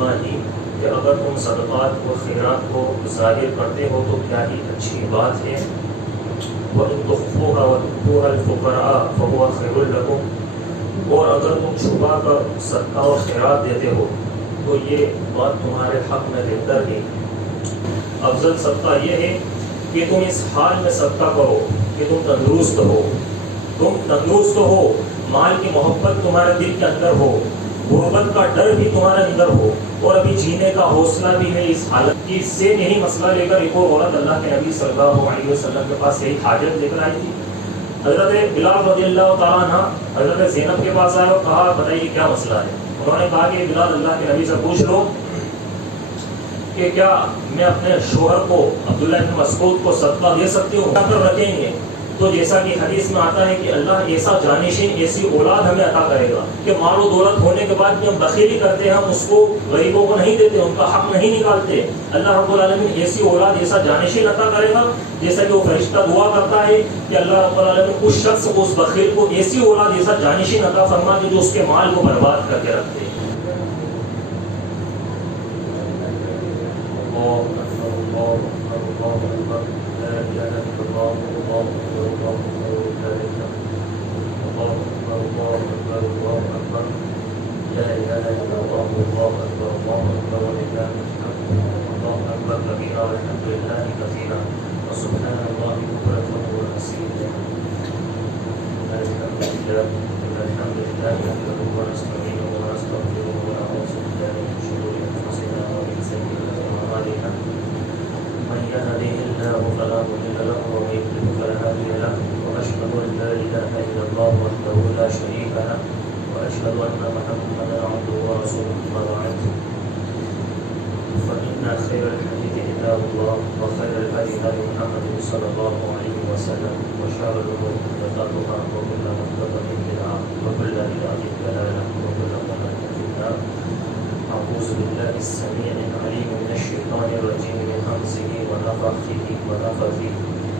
ہی کہ اگر تم صدقات و خیرات کو ظاہر کرتے ہو تو کیا ہی اچھی بات ہے. وَإِن تُخْفُوهَا وَتُؤْتُوهَا الْفُقَرَاءَ فَهُوَ خَيْرٌ لَكُمْ، اور اگر تم چھپا کر صدقہ و خیرات دیتے ہو تو یہ بات تمہارے حق میں بہتر ہے. افضل صدقہ یہ ہے کہ تم اس حال میں صدقہ کرو کہ تم تندرست ہو، مال کی محبت تمہارے دل کے اندر ہو، غربت کا ڈر بھی تمہارے اندر ہو، اور ابھی جینے کا حوصلہ بھی ہے اس حالت کی. سے یہی مسئلہ لے کر ایک اور عورت اللہ کے نبی صلی اللہ علیہ وسلم کے پاس یہی حاجت لے کر آئی تھی. حضرت بلال رضی اللہ تعالیٰ عنہ حضرت زینب کے پاس آئے اور کہا بتائیے کیا مسئلہ ہے. انہوں نے کہا کہ بلال اللہ کے نبی سے پوچھ لو کہ کیا میں اپنے شوہر کو عبداللہ بن مسعود کو صدقہ دے سکتی ہوں؟ کر رکھیں گے تو جیسا کہ حدیث میں آتا ہے کہ اللہ ایسا جانشین ایسی اولاد ہمیں عطا کرے گا کہ مال و دولت ہونے کے بعد بھی ہم بخیلی کرتے ہیں، ہم اس کو غریبوں کو نہیں دیتے، ان کا حق نہیں نکالتے. اللہ رب العالمین ایسی اولاد ایسا جانشین عطا کرے گا جیسا کہ وہ فرشتہ دعا کرتا ہے کہ اللہ رب العالمین اس شخص کو، اس بخیل کو ایسی اولاد ایسا جانشین عطا فرما دے جو اس کے مال کو برباد کر کے رکھتے.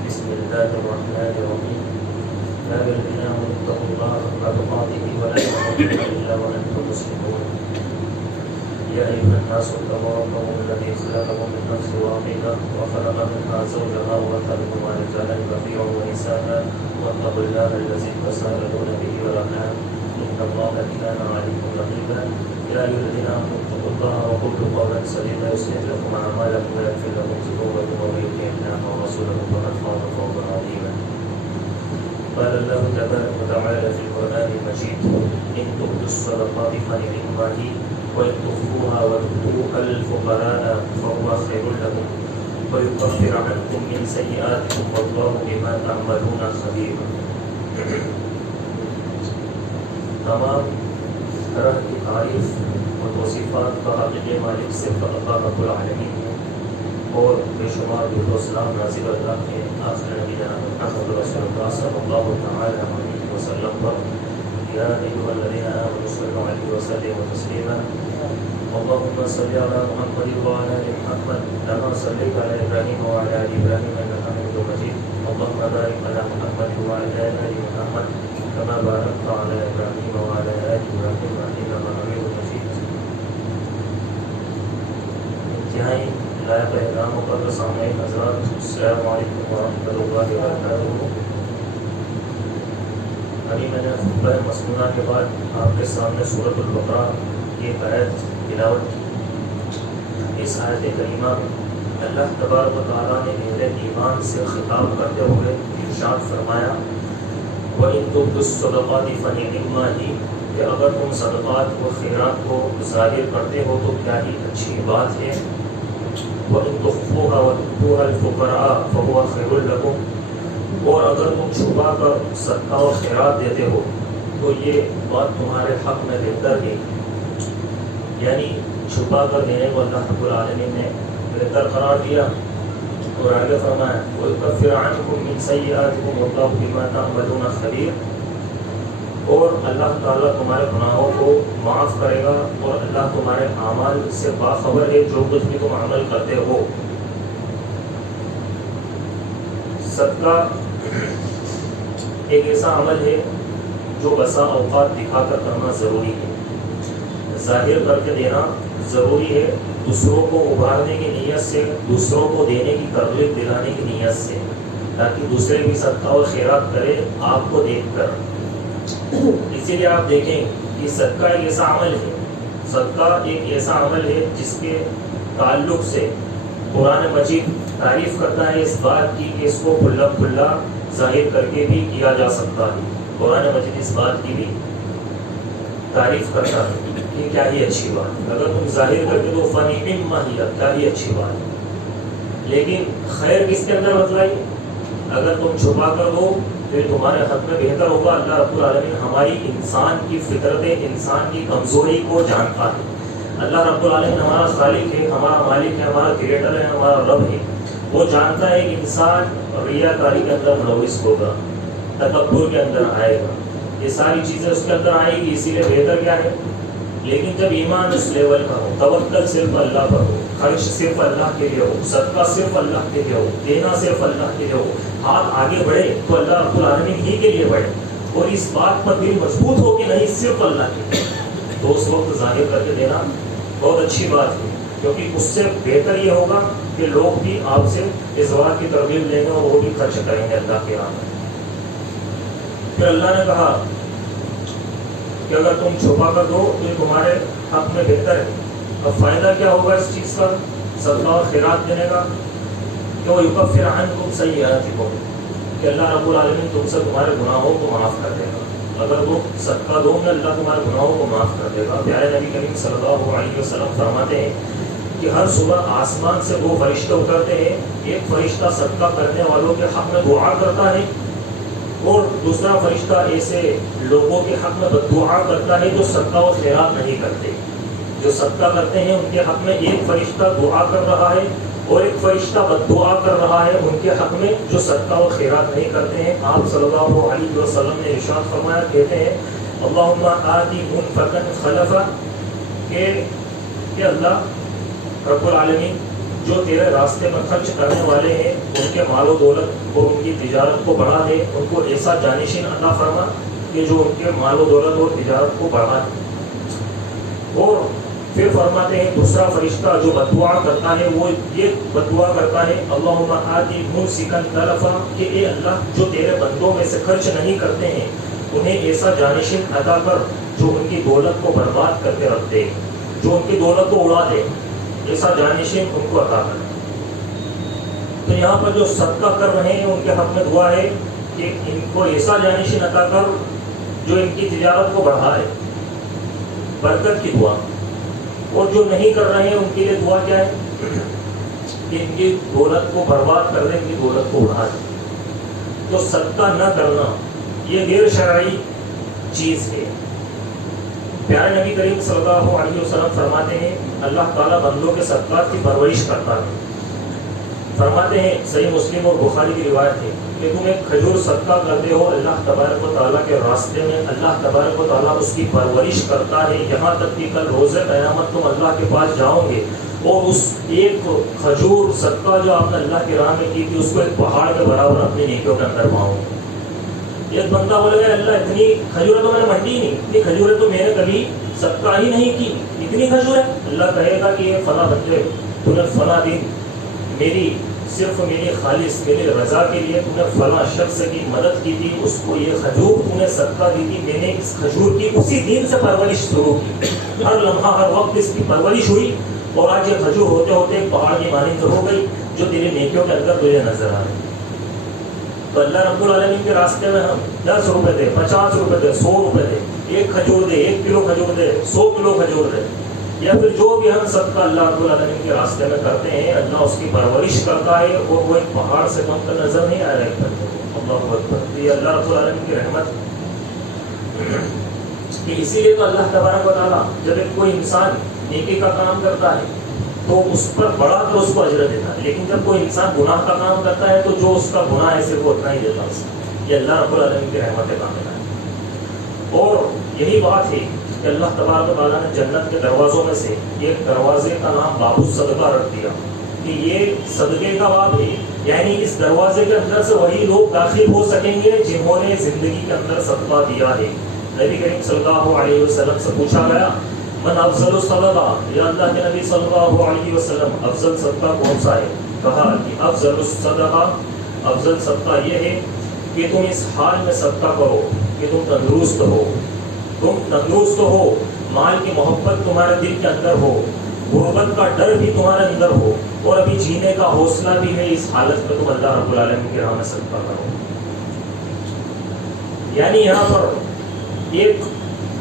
بسم الله الرحمن الرحيم. يا أيها الذين آمنوا اتقوا الله حق تقاته ولا تموتن إلا وأنتم مسلمون. يا أيها الناس اتقوا ربكم الذي خلقكم من نفس واحدة وخلق منها زوجها وبث منهما رجالا كثيرا ونساء واتقوا الله الذي تساءلون به والأرحام إن الله كان عليكم رقيبا. يا أيها الذين آمنوا اتقوا الله وقولوا قولا سديدا يصلح لكم أعمالكم ويغفر لكم ذنوبكم ومن يطع الله ورسوله فقد فاز فوزا عظيما. قال الله تبارك وتعالى في القرآن المجيد إن تؤتوا الصدقات فنعما هي وإن تخفوها وتؤتوها الفقراء فهو خير لكم ويكفر عنكم من سيئاتكم والله بما تعملون خبير. تمام طرح کی تعریف اور توصیفات کا حقیقی مالک صرف اللہ رب العالمین ہے، اور بے شمار درود و سلام نازل اللہ کے آخر نبی جناب محمد رسول اللہ صلی اللہ تعالی علیہ وسلم پر. یا ایھا الذین آمنوا صلوا علیہ وسلموا تسلیما. اللهم صل على محمد وعلى آل محمد كما صليت على إبراهيم وعلى آل إبراهيم إنك حميد مجيد. اللهم بارك على محمد وعلى آل محمد كما باركت على إبراهيم وعلى آل إبراهيم إنك حميد مجيد. انتہائی لائق احترام مقدر سامعین حضرات، السلام علیکم ورحمۃ اللہ وبرکاتہ. ابھی میں نے خطبہ مسنونہ کے بعد آپ کے سامنے سورۃ البقرہ کی ایک آیت تلاوت کی. اس آیت کریمہ میں اللہ تبارک و تعالیٰ نے اہل ایمان سے خطاب کرتے ہوئے ارشاد فرمایا وَإِن تُبْدُوا الصَّدَقَاتِ فَنِعِمَّا هِيَ، کہ اگر تم صدقات و خیرات کو ظاہر کرتے ہو تو کیا ہی اچھی بات ہے. وَإِن تُخْفُوهَا وَتُؤْتُوهَا الْفُقَرَاءَ فَهُوَ خَيْرٌ لَكُمْ، اور اگر تم چھپا کر صدقہ و خیرات دیتے ہو تو یہ بات تمہارے حق میں بہتر ہے. یعنی چھپا کر دینے کو اللہ رب العالمین نے بہتر قرار دیا، اور آگے فرمایا وَيُكَفِّرُ عَنْكُم مِّن سَيِّئَاتِكُمْ وَاللَّهُ بِمَا تَعْمَلُونَ خَبِيرٌ، اور اللہ تعالیٰ تمہارے گناہوں کو معاف کرے گا اور اللہ تمہارے اعمال سے باخبر ہے جو کچھ بھی تم عمل کرتے ہو. صدقہ ایک ایسا عمل ہے جو بسا اوقات دکھا کر کرنا ضروری ہے. ظاہر کر کے دینا ضروری ہے دوسروں کو ابھارنے کی نیت سے، دوسروں کو دینے کی ترغیب دلانے کی نیت سے، تاکہ دوسرے بھی صدقہ و خیرات کرے آپ کو دیکھ کر۔ اسی لیے آپ دیکھیں کہ صدقہ ایک ایسا عمل ہے، صدقہ ایک ایسا عمل ہے جس کے تعلق سے قرآن مجید تعریف کرتا ہے اس بات کی کہ اس کو کھلا کھلا ظاہر کر کے بھی کیا جا سکتا ہے۔ قرآن مجید اس بات کی بھی تعریف کرتا ہے کہ کیا ہی اچھی بات ہے، اگر تم ظاہر کر کے تو فَنِعِمَّ هِیَ، کیا ہی اچھی بات ہے۔ لیکن خیر کس کے اندر بتلائی؟ اگر تم چھپا کر دو پھر تمہارے حق میں بہتر ہوگا۔ اللہ رب العالمین ہماری انسان کی فطرت، انسان کی کمزوری کو جانتا ہے۔ اللہ رب العالمین ہمارا خالق ہے، ہمارا مالک ہے، ہمارا کریٹر ہے، ہمارا رب ہے۔ وہ جانتا ہے کہ انسان ریاکاری کے اندر ملوث ہوگا، تکبر کے اندر آئے گا، یہ ساری چیزیں اس کے اندر آئیں گی، اسی لیے بہتر کیا ہے؟ لیکن جب ایمان اس لیول کا ہو، توکل صرف اللہ پر ہو، خرچ صرف اللہ کے لیے ہو، صدقہ صرف اللہ کے لیے ہو، دینا صرف اللہ کے لیے ہو، ہاتھ آگے بڑھے تو اللہ رب العالمین ہی کے لیے بڑھے، اور اس بات پر دل مضبوط ہو کہ نہیں صرف اللہ کے لیے، تو اس وقت ظاہر کر کے دینا بہت اچھی بات ہے، کیونکہ اس سے بہتر یہ ہوگا کہ لوگ بھی آپ سے ازواج کی ترغیب لیں گے اور وہ بھی خرچ کریں گے اللہ کے راہ میں۔ پھر اللہ نے کہا کہ اگر تم چھپا کر دو تو یہ تمہارے حق میں بہتر ہے۔ اب فائدہ کیا ہوگا اس چیز کا، صدقہ اور خیرات دینے کا؟ کہ وہ یکفر عنکم سیئاتکم، کہ اللہ رب العالمین تم سے تمہارے گناہوں کو معاف کر دے گا۔ اگر وہ صدقہ دو گے اللہ تمہارے گناہوں کو معاف کر دے گا۔ پیارے نبی کریم صلی اللہ علیہ وسلم فرماتے ہیں کہ ہر صبح آسمان سے دو فرشتے اترتے ہیں، ایک فرشتہ صدقہ کرنے والوں کے حق میں دعا کرتا ہے اور دوسرا فرشتہ ایسے لوگوں کے حق میں بددعا کرتا ہے جو صدقہ و خیرات نہیں کرتے۔ جو صدقہ کرتے ہیں ان کے حق میں ایک فرشتہ دعا کر رہا ہے اور ایک فرشتہ بددعا کر رہا ہے ان کے حق میں جو صدقہ و خیرات نہیں کرتے ہیں۔ آپ صلی اللہ علیہ وسلم نے ارشاد فرمایا، کہتے ہیں اللہم آتی منفقا خلفا، کہ اللہ رب العالمین جو تیرے راستے میں خرچ کرنے والے ہیں ان کے مال و دولت اور ان کی تجارت کو بڑھا دے، ان کو ایسا جانشین عطا فرما کہ جو ان کے مال و دولت اور تجارت کو بڑھا دے۔ اور پھر فرماتے ہیں دوسرا فرشتہ جو بددعا کرتا ہے وہ یہ بددعا کرتا ہے اللہم آتی ممسکا تلفا، کہ اے اللہ جو تیرے بندوں میں سے خرچ نہیں کرتے ہیں انہیں ایسا جانشین عطا کر جو ان کی دولت کو برباد کر کے رکھ دے، جو ان کی دولت کو اڑا دے، ایسا جانشین ان کو عطا کر۔ تو یہاں پر جو صدقہ کر رہے ہیں ان کے حق میں دعا ہے کہ ان کو ایسا جانشین عطا کر جو ان کی تجارت کو بڑھائے، برکت کی دعا۔ اور جو نہیں کر رہے ہیں ان کے لیے دعا کیا ہے کہ ان کی دولت کو برباد کر دیں، ان کی دولت کو اڑا دیں۔ تو صدقہ نہ کرنا یہ غیر شرعی چیز ہے۔ پیارے نبی کریم صلی اللہ علیہ وسلم فرماتے ہیں اللہ تعالیٰ بندوں کے صدقات کی پرورش کرتا ہے۔ فرماتے ہیں صحیح مسلم اور بخاری کی روایت ہے کہ تم ایک کھجور صدقہ کرتے ہو اللہ تبارک و تعالیٰ کے راستے میں، اللہ تبارک و تعالیٰ اس کی پرورش کرتا ہے یہاں تک کہ کل روز قیامت تم اللہ کے پاس جاؤ گے اور اس ایک کھجور صدقہ جو آپ نے اللہ کی راہ میں کی تھی اس کو ایک پہاڑ کے برابر اپنی نیکیوں کے اندر پاؤ گے۔ ایک بندہ بولے گا اللہ اتنی کھجوریں تو میں نے منڈی نہیں، اتنی کھجوریں تو میں نے کبھی صدقہ ہی نہیں کی، اتنی کھجور ہے؟ اللہ کہے گا کہ یہ فلاں بندے تو نے فلاں دن میری صرف میری خالص میری رضا کے لیے تو نے فلاں شخص کی مدد کی تھی، اس کو یہ کھجور تو نے صدقہ دی تھی، میں نے اس کھجور کی اسی دن سے پرورش شروع کی، ہر لمحہ ہر وقت اس کی پرورش ہوئی اور آج یہ کھجور ہوتے ہوتے ایک پہاڑ کی مانند ہو گئی جو تیری نیکیوں کے اندر تجھے نظر آ رہی۔ تو اللہ رب العالمین کے راستے میں ہم 10 روپے دے، 50 روپے دے، 100 روپے دے، 1 کھجور دے، 1 کلو کھجور دے، 100 کلو کھجور دے، یا پھر جو بھی ہم صدقہ اللہ رب العالمین کے راستے میں کرتے ہیں اللہ اس کی پرورش کرتا ہے اور وہ ایک پہاڑ سے کم کر نظر نہیں آ رہا ہے۔ اللہ اکبر، یہ اللہ رب العالمین کی رحمت کہ اسی لیے تو اللہ تبارک و تعالیٰ جب ایک کوئی انسان نیکی کا کام کرتا ہے تو اس پر بڑا تو اس کو اجر دیتا ہے، لیکن جب کوئی انسان گناہ کا کام کرتا ہے تو جو اس کا گناہ ہے صرف وہ اتنا ہی دیتا ہے۔ یہ اللہ رب العالمین کی رحمت کاملہ ہے۔ اور یہی بات ہے کہ اللہ تبارک و تعالیٰ نے جنت کے دروازوں میں سے ایک دروازے کا نام باب الصدقہ رکھ دیا کہ یہ صدقے کا باب ہے، یعنی اس دروازے کے اندر سے وہی لوگ داخل ہو سکیں گے جنہوں نے زندگی کے اندر صدقہ دیا ہے۔ نبی کریم صلی اللہ علیہ وسلم سے پوچھا گیا من افضل الصدقہ، یا اللہ کے نبی صلی اللہ علیہ وسلم افضل صدقہ کون سا ہے؟ کہا کہ افضل الصدقہ، افضل صدقہ یہ ہے کہ تم اس حال میں صدقہ کرو کہ تم تندرست ہو، تم تندرست ہو، مال کی محبت تمہارے دل کے اندر ہو، غربت کا ڈر بھی تمہارے اندر ہو، اور ابھی جینے کا حوصلہ بھی ہے، اس حالت میں تم اللہ رب العالمین کی راہ میں صدقہ کرو۔ یعنی یہاں پر ایک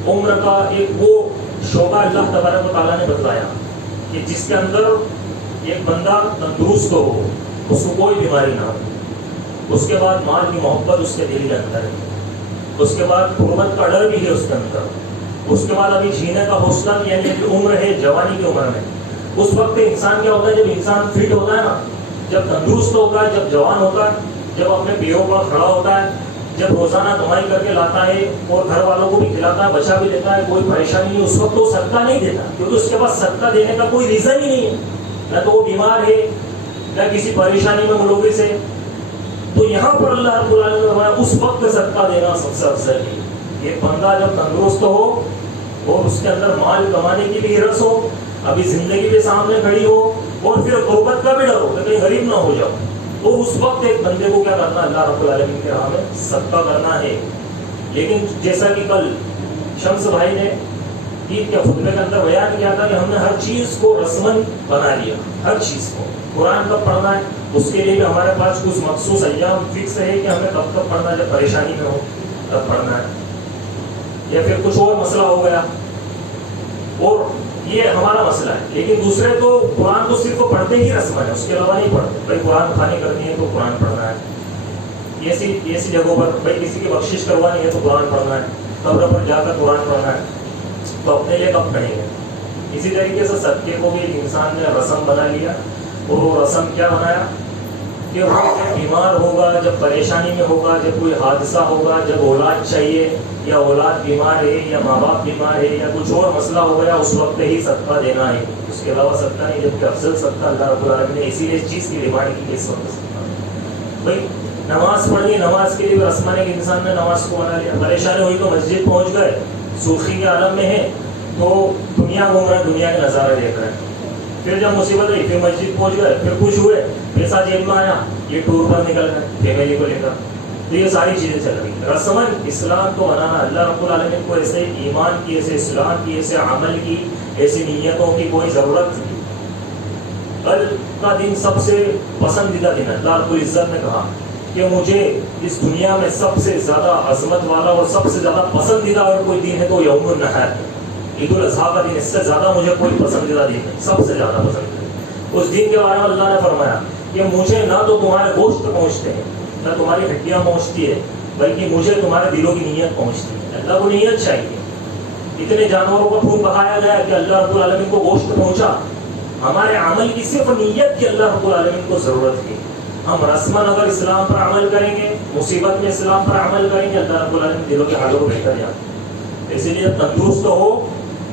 عمر کا ایک وہ شعبہ اللہ تبارک و تعالیٰ نے بتلایا کہ جس کے اندر ایک بندہ تندرست ہو، اس کو کوئی بیماری نہ ہو، اس کے بعد مال کی محبت اس کے دل کے اندر ہے، اس کے بعد غربت کا ڈر بھی ہے اس کے اندر، اس کے بعد ابھی جینے کا حوصلہ بھی، یعنی کہ عمر ہے جوانی کی عمر میں، اس وقت انسان کیا ہوتا ہے؟ جب انسان فٹ ہوتا ہے نا، جب تندرست ہوتا ہے، جب جوان ہوتا ہے، جب اپنے پیروں پر کھڑا ہوتا ہے، جب روزانہ کمائی کر کے لاتا ہے اور گھر والوں کو بھی کھلاتا ہے، بچا بھی دیتا ہے، کوئی پریشانی نہیں، اس وقت وہ صدقہ نہیں دیتا، کیونکہ اس کے پاس صدقہ دینے کا کوئی ریزن ہی نہیں ہے، نہ تو وہ بیمار ہے نہ کسی پریشانی میں ملوث ہے۔ تو یہاں پر اللہ رب العالمین نے فرمایا اس وقت صدقہ دینا سب سے افضل ہے۔ ایک بندہ جب تندرست ہو اور اس کے اندر مال کمانے کی بھی ہرس ہو، ابھی زندگی کے سامنے کھڑی ہو، اور پھر غربت کا بھی ڈر ہو کہ کہیں غریب نہ ہو جاؤ، تو اس وقت ایک بندے کو کیا کرنا؟ اللہ رب العالمین کے راہ میں صدقہ کرنا ہے۔ لیکن جیسا کہ کل شمس بھائی نے عید کے خطبے کے اندر بیان کیا تھا کہ ہم نے ہر چیز کو رسمن بنا لیا، ہر چیز کو، قرآن کب پڑھنا ہے اس کے لیے بھی ہمارے پاس کچھ مخصوص ایام فکس ہے کہ ہمیں کب کب پڑھنا ہے، جب پریشانی میں ہو تب پڑھنا ہے، یا پھر کچھ اور مسئلہ ہو گیا اور یہ ہمارا مسئلہ ہے۔ لیکن دوسرے تو قرآن تو صرف پڑھتے ہی رسم ہے، اس کے علاوہ نہیں پڑھتے، بھائی قرآن کھانی کرنی ہے تو قرآن پڑھنا ہے، ایسی جگہوں پر بھائی کسی کی بخشش کروانی ہے تو قرآن پڑھنا ہے، قبر پر جا کر قرآن پڑھنا ہے، تو اپنے لیے کب پڑھیں گے؟ اسی طریقے سے صدقے کو بھی ایک انسان نے رسم بنا لیا، اور وہ رسم کیا بنایا کہ وہ جب بیمار ہوگا، جب پریشانی میں ہوگا، جب کوئی حادثہ ہوگا، جب اولاد چاہیے یا اولاد بیمار ہے یا ماں باپ بیمار ہے یا کچھ اور مسئلہ ہو گیا، اس وقت ہی صدقہ دینا ہے، اس کے علاوہ صدقہ نہیں۔ جبکہ افضل صدقہ اللہ رب العالمین نے اسی لیے اس چیز کی ڈیمانڈ کی کہ اس وقت صدقہ بھائی نماز پڑھنی، نماز کے لیے رسم ہے کہ انسان نے نماز کو بنا لیا، پریشانی ہوئی تو مسجد پہنچ گئے، سوخی کے عالم میں ہے تو دنیا گھوم رہے ہیں، دنیا کے نظارے دیکھ رہے ہیں، پھر جب مصیبت ہوئی پھر مسجد پہنچ گئے، پھر خوش ہوئے، پیسہ جیب میں آیا، یہ ٹور پر نکل گئے فیملی کو لے کر، تو یہ ساری چیزیں چل رہی ہیں۔ رسمن اسلام کو بنانا، اللہ رب العالمین کو ایسے ایمان کی، ایسے اسلام کی، ایسے عمل کی، ایسی نیتوں کی کوئی ضرورت نہیں۔ کل کا دن سب سے پسندیدہ دن ہے، اللہ رب العزت نے کہا کہ مجھے اس دنیا میں سب سے زیادہ عظمت والا اور سب سے زیادہ پسندیدہ اگر کوئی دن ہے تو یوم النحر، عید الاضحیٰ کا دن، اس سے زیادہ مجھے کوئی پسندیدہ دن نہیں، سب سے زیادہ پسندیدہ۔ اس دن کے بارے میں اللہ نے فرمایا کہ مجھے نہ تو تمہارے گوشت پہنچتے ہیں نہ تمہاری ہڈیاں پہنچتی ہے، بلکہ مجھے تمہارے دلوں کی نیت پہنچتی ہے۔ اللہ کو نیت چاہیے، اتنے جانوروں کا خون بہایا گیا کہ اللہ رب العالمین کو گوشت پہنچا، ہمارے عمل کی صرف نیت کی اللہ رب العالمین کو ضرورت ہے۔ ہم رسمن اگر اسلام پر عمل کریں گے، مصیبت میں اسلام پر عمل کریں گے، اللہ رب العالمین دلوں کے حالوں کو بہتر جانتے ہیں۔ اسی لیے جب تندرست ہو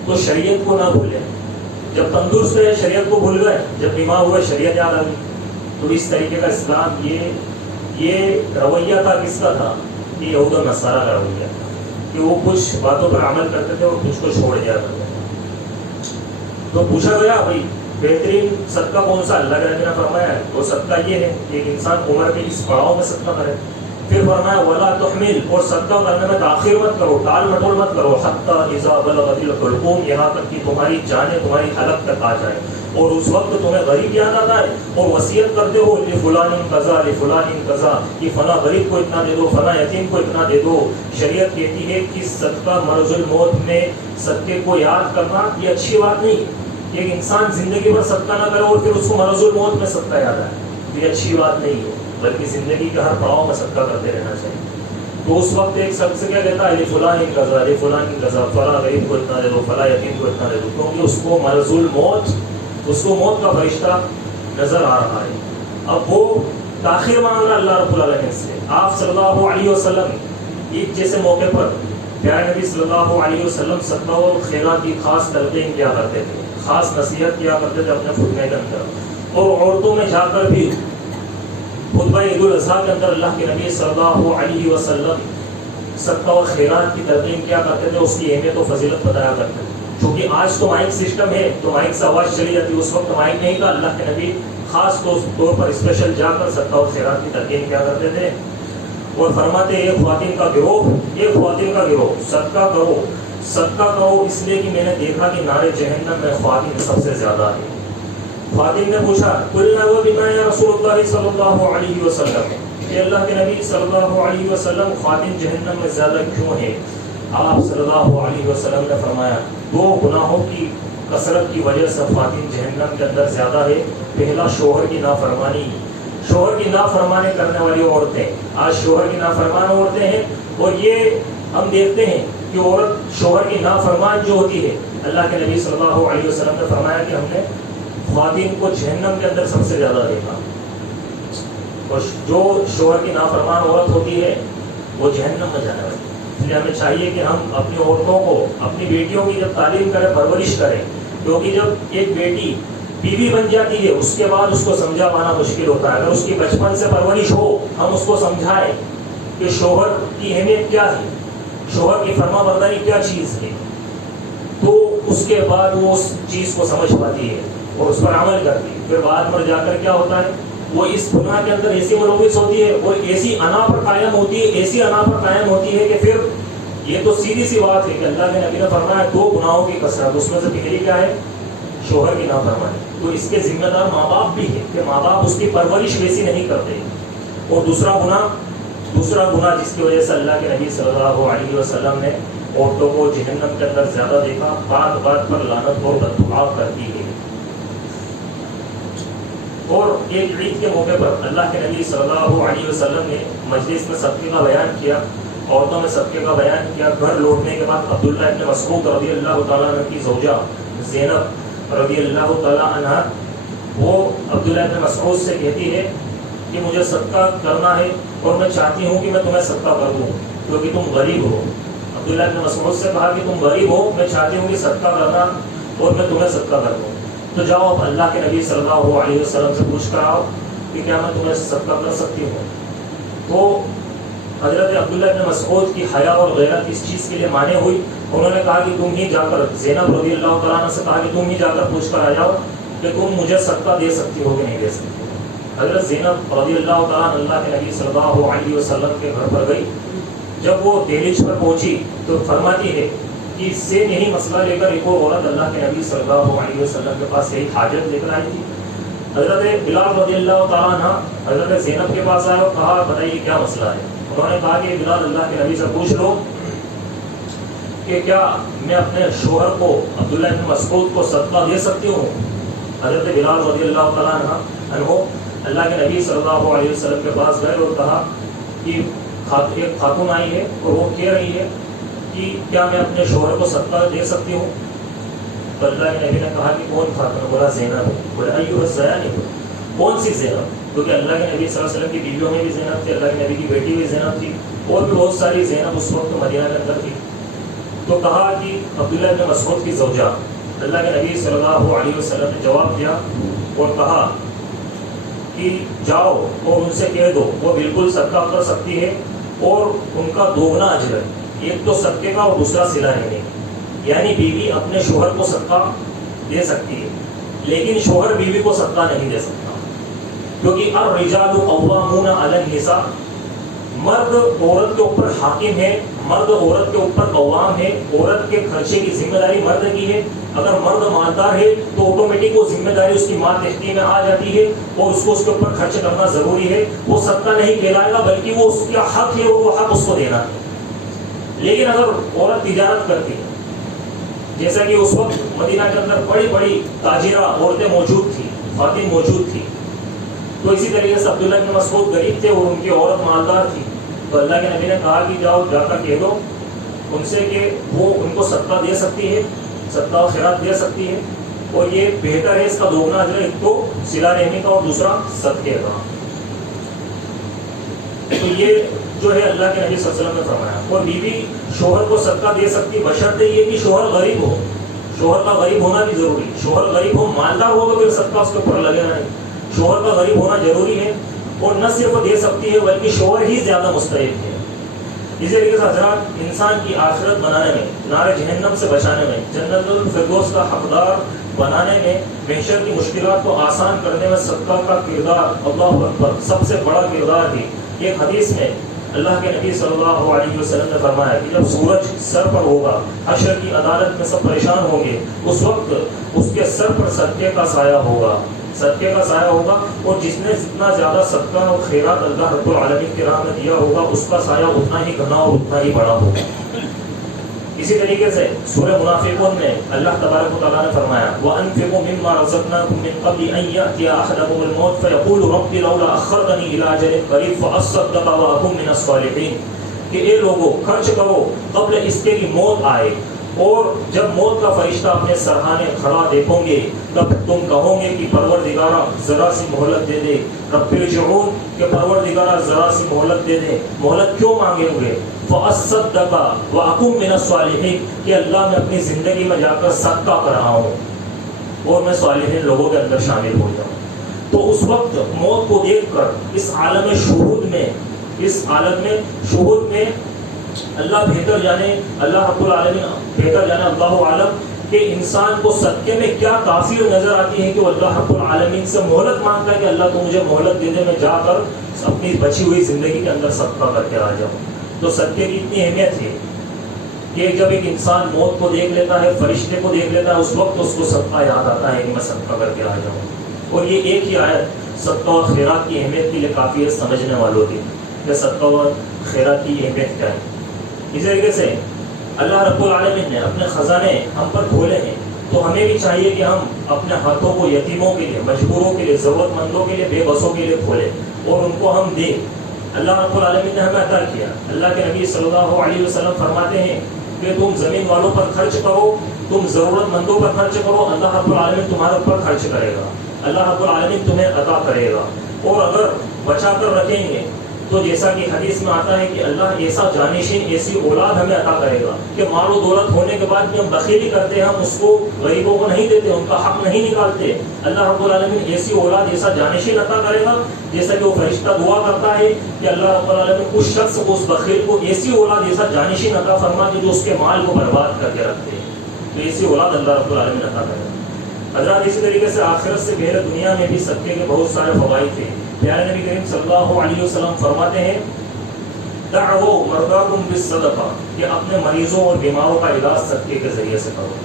تو شریعت کو نہ بھولیں، جب تندرست ہے شریعت کو بھول گئے، جب بیمار ہوئے شریعت یاد آ گئی۔ تو اس طریقے کا اسلام یہ رویہ تھا، کس کا تھا؟ یہ یہود و نصارہ کا رویہ تھا کہ وہ کچھ باتوں پر عمل کرتے تھے اور کچھ کو چھوڑ دیا کرتے تھے۔ تو پوچھا گیا بھائی بہترین صدقہ کون سا؟ اللہ کے نبی نے فرمایا ہے وہ صدقہ یہ ہے کہ ایک انسان عمر کے اس پڑاؤ میں صدقہ کرے۔ پھر فرمایا ولا تحمل، اور صدقہ کرنے میں تاخیر مت کرو، ٹال مٹول مت کرو، حتی اذا بلغت الحلقوم، یہاں تک کہ تمہاری جانیں تمہاری حلق تک آ جائے، اور اس وقت تمہیں غریب یاد آتا ہے اور وصیت کرتے ہو لفلان قضا لفلان قضا، کہ فلاں غریب کو اتنا دے دو، فلاں یتیم کو اتنا دے دو۔ شریعت کہتی ہے کہ صدقہ مرض الموت میں صدقے کو یاد کرنا یہ اچھی بات نہیں، ایک انسان زندگی پر صدقہ نہ کرے اور پھر اس کو مرض الموت میں صدقہ یاد آئے، یہ اچھی بات نہیں ہے، بلکہ زندگی کے ہر پڑاؤ میں صدقہ کرتے رہنا چاہیے۔ تو اس وقت ایک شخص کیا کہتا ہے لفلان قضا لفلان قضا، فلاں غریب کو اتنا دے دو، فلاں یتیم کو اتنا دے دو، کیونکہ اس کو مرض الموت، اس کو موت کا فرشتہ نظر آ رہا ہے۔ اب وہ تاخیر مانگ رہا اللہ رب العالمین سے۔ آپ صلی اللہ علیہ وسلم عید جیسے موقع پر پیارے نبی صلی اللہ علیہ وسلم صدقہ و خیرات کی خاص تلقین کیا کرتے تھے، خاص نصیحت کیا کرتے تھے اپنے خطبے کے اندر، اور عورتوں میں جا کر بھی خطبہ عید الاضحیٰ کے اندر اللہ کے نبی صلی اللہ علیہ وسلم صدقہ و خیرات کی تلقین کیا کرتے تھے، اس کی اہمیت و فضیلت بتایا کرتے تھے۔ چونکہ آج تو مائک سسٹم ہے تو مائک سے آواز چلی جاتی ہے، اس وقت مائک نہیں تھا، اللہ کے نبی خاص طور پر اسپیشل جا کر صدقہ و خیرات کی تلقین کیا کرتے تھے اور فرماتے ہیں یہ خواتین کا گروہ صدقہ کرو اس لیے کہ میں نے دیکھا کہ نارے جہنم میں خواتین سب سے زیادہ ہیں۔ خواتین نے پوچھا قلنا وبما یا رسول اللہ صلی اللہ علیہ وسلم، کہ اللہ کے نبی صلی اللہ علیہ وسلم خواتین جہنم میں زیادہ کیوں ہیں؟ آپ صلی اللہ علیہ وسلم نے فرمایا 2 گناہوں کی کثرت کی وجہ سے خواتین جہنم کے اندر زیادہ ہے۔ پہلا شوہر کی نافرمانی کرنے والی عورتیں، آج شوہر کی نافرمان عورتیں ہیں، اور یہ ہم دیکھتے ہیں کہ عورت شوہر کی نافرمان جو ہوتی ہے، اللہ کے نبی صلی اللہ علیہ وسلم نے فرمایا کہ ہم نے خواتین کو جہنم کے اندر سب سے زیادہ دیکھا، اور جو شوہر کی نافرمان عورت ہوتی ہے وہ جہنم میں جانے والی۔ اس لیے ہمیں چاہیے کہ ہم اپنی عورتوں کو، اپنی بیٹیوں کی جب تعلیم کریں، پرورش کریں، کیونکہ جب ایک بیٹی بیوی بن جاتی ہے اس کے بعد اس کو سمجھا پانا مشکل ہوتا ہے۔ اگر اس کی بچپن سے پرورش ہو، ہم اس کو سمجھائیں کہ شوہر کی اہمیت کیا ہے، شوہر کی فرما برداری کیا چیز ہے، تو اس کے بعد وہ اس چیز کو سمجھ پاتی ہے اور اس پر عمل کرتی ہے۔ پھر بعد میں جا کر کیا ہوتا ہے، وہ اس گناہ کے اندر ایسی ملوث ہوتی ہے اور ایسی انا پر قائم ہوتی ہے کہ پھر یہ تو سیدھی سی بات ہے کہ اللہ کے نبی نے فرمایا 2 گناہوں کی کثرت، اس میں سے پہلی کیا ہے؟ شوہر کی نافرمانی۔ تو اس کے ذمہ دار ماں باپ بھی ہے کہ ماں باپ اس کی پرورش ویسی نہیں کرتے۔ اور دوسرا گناہ جس کی وجہ سے اللہ کے نبی صلی اللہ علیہ وسلم نے عورتوں کو جہنم کے اندر زیادہ دیکھا، بات پر لعنت اور بددعا کرتی ہے۔ اور ایک عید کے موقع پر اللہ کے نبی صلی اللہ علیہ وسلم نے مجلس میں صدقے کا بیان کیا، عورتوں میں صدقے کا بیان کیا۔ گھر لوٹنے کے بعد عبداللہ ابن مسعود رضی اللہ تعالیٰ عنہ کی زوجہ زینب رضی اللہ تعالیٰ عنہ، وہ عبداللہ ابن مسعود سے کہتی ہے کہ مجھے صدقہ کرنا ہے اور میں چاہتی ہوں کہ میں تمہیں صدقہ کر دوں کیونکہ تم غریب ہو۔ عبداللہ ابن مسعود سے کہا کہ تم غریب ہو، میں چاہتی ہوں کہ صدقہ کرنا اور میں تمہیں صدقہ کر دوں، تو جاؤ اب اللہ کے نبی صلی اللہ علیہ وسلم سے پوچھ کر آؤ کہ کیا میں تمہیں صدقہ کر سکتی ہوں۔ تو حضرت عبداللہ ابن مسعود کی حیا اور غیرت اس چیز کے لیے مانے ہوئی، انہوں نے کہا کہ تم ہی جا کر، زینب رضی اللہ تعالیٰ عنہ سے کہا کہ تم ہی جا کر پوچھ کر آ جاؤ کہ تم مجھے صدقہ دے سکتی ہو کہ نہیں دے سکتی۔ حضرت زینب رضی اللہ تعالیٰ عنہ اللہ کے نبی صلی اللہ علیہ وسلم کے گھر پر گئی۔ جب وہ دہلیز پر پہنچی تو فرماتی ہے کہ اس سے یہی مسئلہ لے کر ایک اور عورت اللہ کے نبی صلی اللہ علیہ وسلم کے پاس یہی حاجت لے کر آئی تھی۔ حضرت بلال رضی اللہ تعالیٰ عنہ حضرت زینب کے پاس آئے اور کہا بتائیے کیا مسئلہ ہے۔ انہوں نے کہا کہ بلال اللہ کے نبی سے پوچھ لو کہ کیا میں اپنے شوہر کو عبداللہ بن مسعود کو صدقہ دے سکتی ہوں۔ حضرت بلال رضی اللہ تعالیٰ عنہ اللہ کے نبی صلی اللہ علیہ وسلم کے پاس گئے اور کہا کہ ایک خاتون آئی ہے اور وہ کہہ رہی ہے کہ کیا میں اپنے شوہر کو صدقہ دے سکتی ہوں۔ تو اللہ کے نبی نے کہا کہ کون خاتون؟ بولا زینب۔ بولا ایوہ الزیانی، کون سی زینب؟ کیونکہ اللہ کے نبی صلی اللہ علیہ وسلم کی بیویوں میں بھی زینب تھی، اللہ کے نبی کی بیٹی بھی زینب تھی، اور بھی بہت ساری زینب اس وقت مدینہ کے اندر تھی۔ تو کہا کہ عبداللہ بن مسعود کی زوجہ۔ اللہ کے نبی صلی اللہ علیہ وسلم نے جواب دیا اور کہا کہ جاؤ اور ان سے کہہ دو وہ بالکل صدقہ کر سکتی ہے اور ان کا دوگنا اجر، ایک تو صدقے کا اور دوسرا صلہ رحمی۔ یعنی بیوی اپنے شوہر کو صدقہ دے سکتی ہے لیکن شوہر بیوی کو صدقہ نہیں دے سکتا، کیونکہ الرجال قوامون علی النساء، مرد عورت کے اوپر حاکم ہے، مرد عورت کے اوپر قوام ہے، عورت کے خرچے کی ذمہ داری مرد کی ہے۔ اگر مرد مالدار ہے تو آٹومیٹک وہ ذمہ داری اس کی ماتحتی میں آ جاتی ہے اور اس کو اس کے اوپر خرچ کرنا ضروری ہے۔ وہ صدقہ نہیں کہلائے گا بلکہ وہ اس کا حق ہے اور وہ حق اس کو دینا ہے۔ لیکن اگر عورت تجارت کرتی ہے، جیسا کہ اس وقت مدینہ کے اندر بڑی بڑی تاجرہ عورتیں موجود تھیں، خواتین موجود تھیں، تو اسی طریقے سے عبداللہ بن مسعود غریب تھے اور ان کی عورت مالدار تھی، تو اللہ کے نبی نے کہا کہ جاؤ جا کر کہہ دو ان سے کہ وہ ان کو صدقہ دے سکتی ہے، صدقہ و خیرات دے سکتی ہے، اور یہ بہتر ہے، اس کا دوگنا اجر، ایک تو صلہ رحمی کا اور دوسرا صدقے کا۔ تو یہ جو ہے اللہ کے نبی صلی اللہ علیہ وسلم نے فرمایا۔ اور بیوی شوہر کو صدقہ دے سکتی بشرطے یہ کہ شوہر غریب ہو، شوہر کا غریب ہونا بھی ضروری ہے۔ شوہر غریب ہو، مالدار ہو تو پھر صدقہ اس کے اوپر لگے گا نہیں، شوہر کا غریب ہونا ضروری ہے۔ اور نہ صرف دے سکتی ہے بلکہ شوہر ہی زیادہ مستحق ہے۔ اسی طریقے سے حضرات انسان کی آخرت بنانے میں، نار جہنم سے بچانے میں، جنت الفردوس کا حقدار بنانے میں، محشر کی مشکلات کو آسان کرنے میں صدقہ کا کردار اللہ اکبر سب سے بڑا کردار ہے۔ ایک حدیث میں اللہ کے نبی صلی اللہ علیہ وسلم نے فرمایا کہ جب سورج سر پر ہوگا، حشر کی عدالت میں سب پریشان ہوں گے، اس وقت اس کے سر پر صدقے کا سایہ ہوگا، صدقے کا سایہ ہوگا، اور جس نے جتنا زیادہ صدقہ اور خیرات اللہ رب العالمین کی راہ میں دیا ہوگا اس کا سایہ اتنا ہی گھنا اور اتنا ہی بڑا ہوگا۔ اسی طریقے سے سورہ منافقون میں اللہ تبارک و تعالیٰ نے فرمایا وَأَنفِقُوا مِمَّا رَزَقْنَاكُم مِّن قَبْلِ أَن يَأْتِيَ أَحَدَكُمُ الْمَوْتُ فَيَقُولُ رَبِّ لَوْلَا أَخَّرْتَنِي إِلَىٰ أَجَلٍ قَرِيبٍ فَأَصَّدَّقَ وَأَكُن مِّنَ الصَّالِحِينَ کہ اے لوگوں خرچ کرو قبل اس کے کہ موت آئے، اور جب موت کا فرشتہ اپنے سرہانے کھڑا دیکھو گے تب تم کہو گے کہ پروردگارا ذرا سی مہلت دے دے، رب ارجعون کہ پروردگارا ذرا سی مہلت دے دے۔ مہلت کیوں مانگیں گے؟ فَأَصَّدَّقَ وَأَكُن مِّنَ الصَّالِحِينَ کہ اللہ میں اپنی زندگی میں جا کر صدقہ کر رہا ہوں اور میں صالحین لوگوں کے اندر شامل ہو جاؤں۔ تو اس وقت موت کو دیکھ کر اس عالم شہود میں، اس عالم میں شہود میں اللہ بہتر جانے، اللہ رب العالمین بہتر جانے، اللہ عالم کہ انسان کو صدقے میں کیا تاثیر نظر آتی ہے کہ وہ اللہ رب العالمین سے مہلت مانگتا ہے کہ اللہ تو مجھے مہلت دے دے، میں جا کر اپنی بچی ہوئی زندگی کے اندر صدقہ کر کے آ جاؤں۔ تو صدقے کی اتنی اہمیت ہے کہ جب ایک انسان موت کو دیکھ لیتا ہے، فرشتے کو دیکھ لیتا ہے، اس وقت اس کو صدقہ یاد آتا ہے کہ میں صدقہ کر کے آ جاؤں۔ اور یہ ایک ہی آیت صدقہ اور خیرات کی اہمیت کے لیے کافی ہے سمجھنے والوں کی کہ صدقہ اور خیرات کی اہمیت کیا ہے۔ اس طریقے سے اللہ رب العالمین نے اپنے خزانے ہم پر کھولے ہیں، تو ہمیں بھی چاہیے کہ ہم اپنے ہاتھوں کو یتیموں کے لیے، مجبوروں کے لیے، ضرورت مندوں کے لیے، بے بسوں کے لیے کھولیں اور ان کو ہم دیں۔ اللہ رب العالمین نے ہمیں عطا کیا۔ اللہ کے نبی صلی اللہ علیہ وسلم فرماتے ہیں کہ تم زمین والوں پر خرچ کرو، تم ضرورت مندوں پر خرچ کرو، اللہ رب العالمین تمہارے اوپر خرچ کرے گا، اللہ رب العالمین تمہیں عطا کرے گا۔ اور اگر بچا کر رکھیں گے تو جیسا کہ حدیث میں آتا ہے کہ اللہ ایسا جانشین، ایسی اولاد ہمیں عطا کرے گا کہ مال و دولت ہونے کے بعد بھی ہم بخیلی کرتے ہیں، ہم اس کو غریبوں کو نہیں دیتے، ان کا حق نہیں نکالتے۔ اللہ رب العالمین ایسی اولاد، ایسا جانشین عطا کرے گا جیسا کہ وہ فرشتہ دعا کرتا ہے کہ اللہ رب العالمین اس شخص کو، اس بخیل کو ایسی اولاد، ایسا جانشین عطا فرما کہ جو اس کے مال کو برباد کر کے رکھتے ہیں، تو ایسی اولاد اللہ رب العالمین عطا کرے گا۔ حضرات اسی طریقے سے آخرت سے پہلے دنیا میں بھی صدقے کے بہت سارے فوائد تھے۔ پیارے نبی کریم صلی اللہ علیہ وسلم فرماتے ہیں دعوا مرضاکم بالصدقہ کہ اپنے مریضوں اور بیماروں کا علاج صدقے کے ذریعے سے کرو،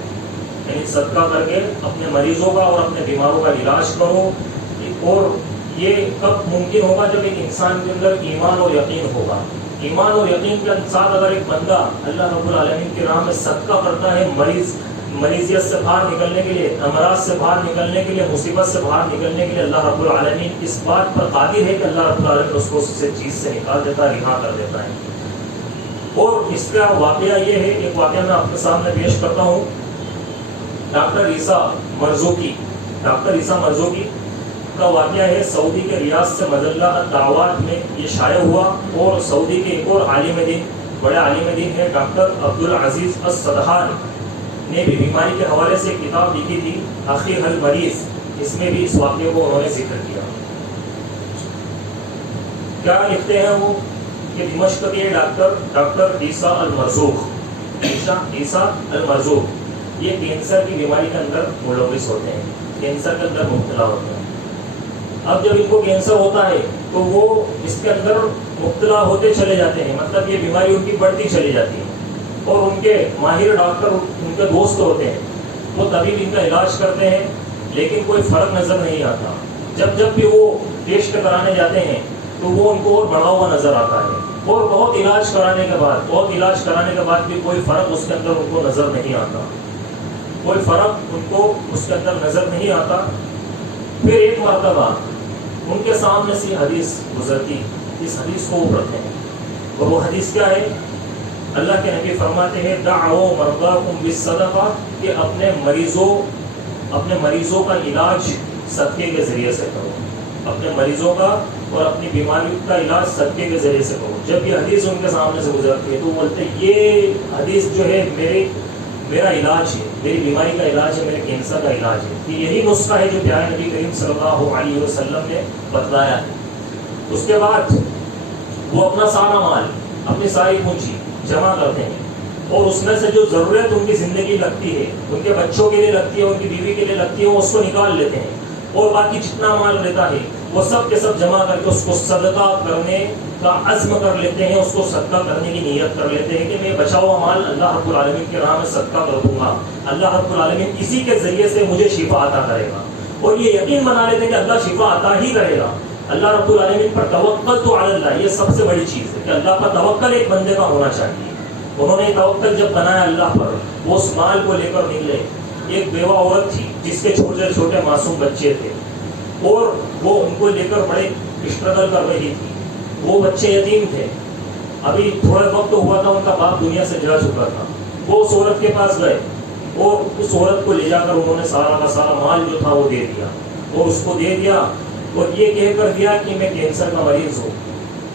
یعنی صدقہ کر کے اپنے مریضوں کا اور اپنے بیماروں کا علاج کرو۔ اور یہ کب ممکن ہوگا؟ جب ایک انسان کے اندر ایمان اور یقین ہوگا۔ ایمان اور یقین کے ساتھ اگر ایک بندہ اللہ رب العالمین کی راہ میں صدقہ کرتا ہے، مریضیت سے باہر نکلنے کے لیے، امراض سے باہر نکلنے کے لیے، مصیبت سے باہر نکلنے کے لیے، اللہ رب العالمین اس بات پر قادر ہے کہ اللہ رب العالمین اس کو اس چیز سے نکال دیتا ہے، رہا کر دیتا ہے۔ اور اس کا واقعہ یہ ہے، ایک واقعہ میں آپ کے سامنے پیش کرتا ہوں۔ ڈاکٹر عیسیٰ مرزوقی کا واقعہ ہے۔ سعودی کے ریاض سے مجلہ الدعوات میں یہ شائع ہوا، اور سعودی کے ایک اور عالم دین، بڑے عالم دین ہیں ڈاکٹر عبدالعزیز الصدحان نے بھی بیماری کے حوالے سے ایک کتاب لکھی تھی اخی المریض، اس میں بھی اس واقعے کو انہوں نے ذکر کیا۔ کیا لکھتے ہیں وہ کہ دمشق کے ڈاکٹر عیسیٰ المرزوق یہ کینسر کی بیماری کے اندر ملوث ہوتے ہیں، کینسر کے اندر مبتلا ہوتے ہیں۔ اب جب ان کو کینسر ہوتا ہے تو وہ اس کے اندر مبتلا ہوتے چلے جاتے ہیں، مطلب یہ بیماری ان کی بڑھتی چلی جاتی ہے، اور ان کے ماہر ڈاکٹر ان کے دوست ہوتے ہیں، وہ طبیب ان کا علاج کرتے ہیں، لیکن کوئی فرق نظر نہیں آتا۔ جب بھی وہ ٹیسٹ کرانے جاتے ہیں تو وہ ان کو اور بڑھا ہوا نظر آتا ہے، اور بہت علاج کرانے کے بعد بھی کوئی فرق اس کے اندر ان کو نظر نہیں آتا، کوئی فرق ان کو اس کے اندر نظر نہیں آتا۔ پھر ایک مرتبہ ان کے سامنے سے حدیث گزرتی، اس حدیث کو وہ پڑھتے ہیں، اور وہ حدیث کیا ہے؟ اللہ کے نبی فرماتے ہیں دعوا مرضاکم بالصدقہ کہ اپنے مریضوں کا علاج صدقے کے ذریعے سے کرو، اپنے مریضوں کا اور اپنی بیماری کا علاج صدقے کے ذریعے سے کرو۔ جب یہ حدیث ان کے سامنے سے گزرتی ہے تو وہ بولتے ہیں یہ حدیث جو ہے میرا علاج ہے، میری بیماری کا علاج ہے، میرے کینسر کا علاج ہے۔ کہ یہی نسخہ ہے جو پیارے نبی کریم صلی اللہ علیہ وسلم نے بتلایا ہے۔ اس کے بعد وہ اپنا سارا مال اپنی ساری پونجی جمع کرتے ہیں اور اس میں سے جو ضرورت ان کی زندگی لگتی ہے، ان کے بچوں کے لیے لگتی ہے، ان کی بیوی کے لیے لگتی ہے، وہ اس کو نکال لیتے ہیں اور باقی جتنا مال رہتا ہے وہ سب کے سب جمع کر کے اس کو صدقہ کرنے کا عزم کر لیتے ہیں، اس کو صدقہ کرنے کی نیت کر لیتے ہیں کہ میں بچا ہوا مال اللہ رب العالمین کے راہ میں صدقہ کر دوں گا، اللہ رب العالمین اسی کے ذریعے سے مجھے شفا عطا کرے گا، اور یہ یقین بنا لیتے ہیں کہ اللہ شفا عطا ہی کرے گا۔ اللہ رب العالمین پر توکل تو علی اللہ، یہ سب سے بڑی چیز ہے کہ اللہ پر توکل ایک بندے کا ہونا چاہیے۔ انہوں نے توکل جب بنایا اللہ پر، وہ اس مال کو لے کر نکلے۔ ایک بیوہ عورت تھی جس کے چھوٹے چھوٹے معصوم بچے تھے اور وہ ان کو لے کر بڑے اسٹرگل کر رہی تھی، وہ بچے یتیم تھے، ابھی تھوڑا وقت ہوا تھا ان کا باپ دنیا سے جا چکا تھا۔ وہ اس عورت کے پاس گئے اور اس عورت کو لے جا کر انہوں نے سارا کا سارا مال جو تھا وہ دے دیا اور اس کو دے دیا اور یہ کہہ کر دیا کہ میں کینسر کا مریض ہوں،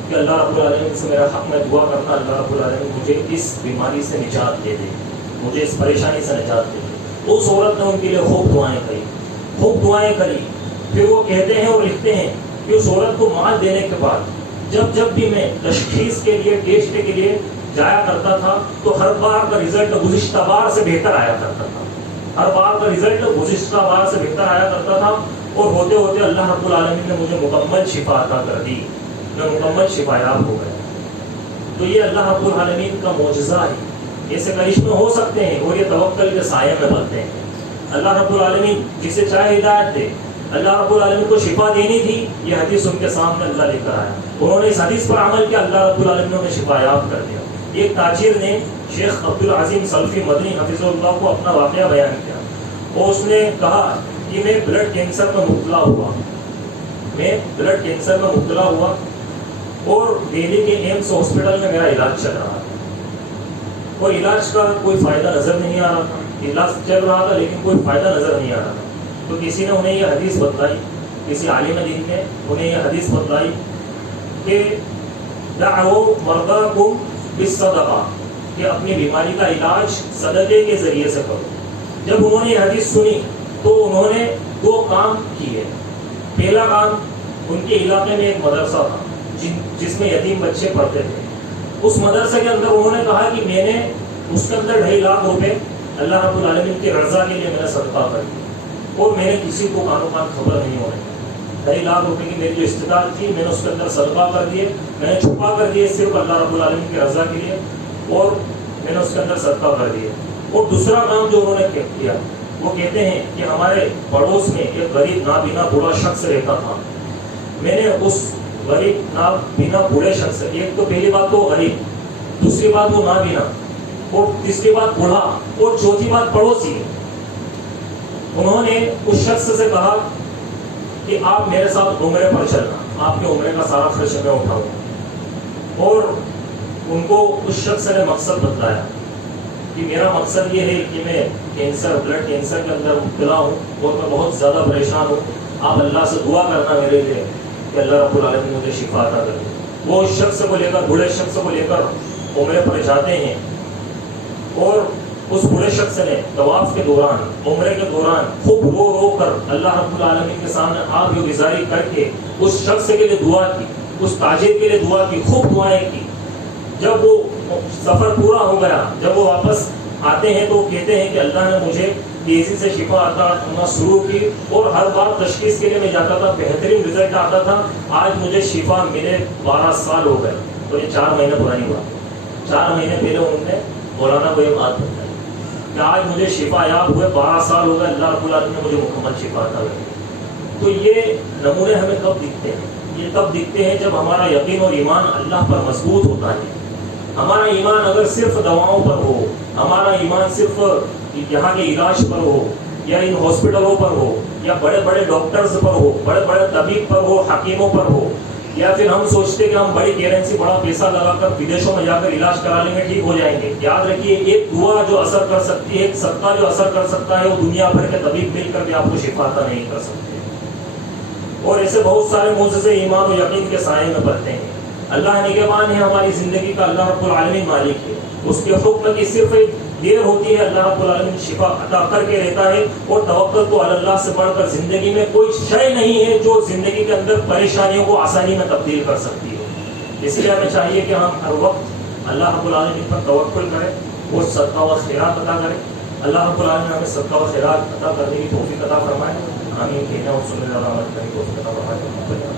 کہ اللہ رب العالمین سے میرا حق میں دعا کرنا، اللہ رب العالمین مجھے اس بیماری سے نجات دے دے، مجھے اس پریشانی سے نجات دے دے۔ اس عورت نے ان کے لیے خوب دعائیں کری، خوب دعائیں کری۔ پھر وہ کہتے ہیں اور لکھتے ہیں کہ اس عورت کو مال دینے کے بعد جب بھی میں تشخیص کے لیے، ٹیسٹ کے لیے جایا کرتا تھا تو ہر بار کا رزلٹ گزشتہ بار سے بہتر آیا کرتا تھا، ہر بار کا رزلٹ گزشتہ بار سے بہتر آیا کرتا تھا، اور ہوتے ہوتے اللہ رب العالمین نے مجھے مکمل شفا عطا کر دی، میں مکمل شفا یاب ہو گیا۔ تو یہ اللہ رب العالمین کا معجزہ ہے، ایسے کرشمے ہو سکتے ہیں اور یہ توکل کے سائے میں بنتے ہیں۔ اللہ رب العالمین جسے چاہے ہدایت دے، اللہ رب العالمین کو شفا دینی تھی، یہ حدیث ان کے سامنے اللہ لے کر آیا، انہوں نے اس حدیث پر عمل کیا، اللہ رب العالمین نے شفا یاب کر دیا۔ ایک تاجر نے شیخ عبدالعظیم سلفی مدنی حفظہ اللہ کو اپنا واقعہ بیان کیا اور اس نے کہا کہ میں بلڈ کینسر میں مبتلا ہوا، میں بلڈ کینسر میں مبتلا ہوا اور دہلی کے ایمس ہاسپٹل میں میرا علاج چل رہا تھا اور علاج کا کوئی فائدہ نظر نہیں آ رہا تھا، علاج چل رہا تھا لیکن کوئی فائدہ نظر نہیں آ رہا تھا۔ تو کسی نے انہیں یہ حدیث بتلائی، کسی عالم دین نے انہیں یہ حدیث بتلائی کہ دعوا مرضاکم بالصدقہ، کہ اپنی بیماری کا علاج صدقے کے ذریعے سے کرو۔ جب انہوں نے یہ حدیث سنی تو انہوں نے دو کام کیے۔ پہلا کام، ان کے علاقے میں ایک مدرسہ تھا جس میں یتیم بچے پڑھتے تھے، اس مدرسے کے اندر انہوں نے کہا کہ میں نے اس کے اندر 2.5 لاکھ روپے اللہ رب العالمین کی رضا کے لیے میں نے صدقہ کر دیا اور میں نے کسی کو کانوں کان خبر نہیں ہونے دی۔ 2.5 لاکھ روپے کی میری جو استطاعت تھی میں نے اس کے اندر صدقہ کر دیے، میں نے چھپا کر دیے صرف اللہ رب العالمین کی رضا کے لیے، اور میں نے اس کے اندر صدقہ کر دیے۔ اور دوسرا کام جو انہوں نے کیا، وہ کہتے ہیں کہ ہمارے پڑوس میں ایک غریب نابینا بوڑھا شخص رہتا تھا، میں نے اس غریب نابینا بوڑھے شخص، ایک تو پہلی بات تو غریب، دوسری بات وہ نابینا، اور تیسری بات بوڑھا، اور چوتھی بات پڑوسی، انہوں نے اس شخص سے کہا کہ آپ میرے ساتھ عمرے پر چلنا، آپ کے عمرے کا سارا خرچ میں اٹھاؤں، اور ان کو اس شخص نے مقصد بتلایا کہ میرا مقصد یہ ہے کہ میں کینسر، بلڈ کینسر کے اندر مبتلا ہوں اور میں بہت زیادہ پریشان ہوں، آپ اللہ سے دعا کرنا میرے لیے کہ اللہ رب العالمین مجھے شفا عطا کرے۔ وہ اس شخص کو لے کر، بوڑھے شخص کو لے کر عمرے پر جاتے ہیں، اور اس بوڑھے شخص نے طواف کے دوران، عمرے کے دوران خوب رو رو کر اللہ رب العالمین کے سامنے آگ گزاری کر کے اس شخص کے لیے دعا کی، اس تاجر کے لیے دعا کی، خوب دعائیں کی۔ جب وہ سفر پورا ہو گیا، جب وہ واپس آتے ہیں تو کہتے ہیں کہ اللہ نے مجھے تیزی سے شفا عطا ہونا شروع کی، اور ہر بار تشخیص کے لیے میں جاتا تھا، بہترین رزلٹ آتا تھا۔ آج مجھے شفا ملے 12 سال ہو گئے، تو یہ 4 مہینے پرانی بات ہے۔ 4 مہینے پہلے انہوں نے مولانا کو یہ بات بتائی کہ آج مجھے شفا یاب ہوئے، 12 سال ہو گئے، اللہ رب العالمین نے مجھے مکمل شفا عطا کی۔ تو یہ نمونے ہمیں کب دکھتے ہیں؟ یہ تب دکھتے ہیں جب ہمارا یقین اور ایمان اللہ پر مضبوط ہوتا ہے۔ ہمارا ایمان اگر صرف دواؤں پر ہو، ہمارا ایمان صرف یہاں کے علاج پر ہو، یا ان ہاسپٹلوں پر ہو، یا بڑے بڑے ڈاکٹرز پر ہو، بڑے بڑے طبیب پر ہو، حکیموں پر ہو، یا پھر ہم سوچتے کہ ہم بڑی کرنسی، بڑا پیسہ لگا کر ودیشوں میں جا کر علاج کرانے میں ٹھیک ہو جائیں گے، یاد رکھیے ایک دعا جو اثر کر سکتی ہے، ایک صدقہ جو اثر کر سکتا ہے، وہ دنیا بھر کے طبیب مل کر بھی آپ کو شفا عطا نہیں کر سکتے۔ اور ایسے بہت سارے معجزے ایمان و یقین کے سائے میں بنتے ہیں۔ اللہ نگہبان ہے ہماری زندگی کا، اللہ رب العالمین مالک ہے، اس کے حکم کی صرف ایک دیر ہوتی ہے، اللہ رب العالمین شفا عطا کر کے رہتا ہے۔ اور توکل تو اللہ سے بڑھ کر زندگی میں کوئی شے نہیں ہے جو زندگی کے اندر پریشانیوں کو آسانی میں تبدیل کر سکتی ہے۔ اس لیے ہمیں چاہیے کہ ہم ہر وقت اللہ رب العالمین پر توکل کریں، وہ صدقہ و خیرات عطا کریں. اللہ رب العالمین ہمیں صدقہ و خیرات عطا کرنے کی توفیق عطا فرمائے. آمین. کہنا اور سننے والا عمل کرنے کی توفیق عطا فرمائے.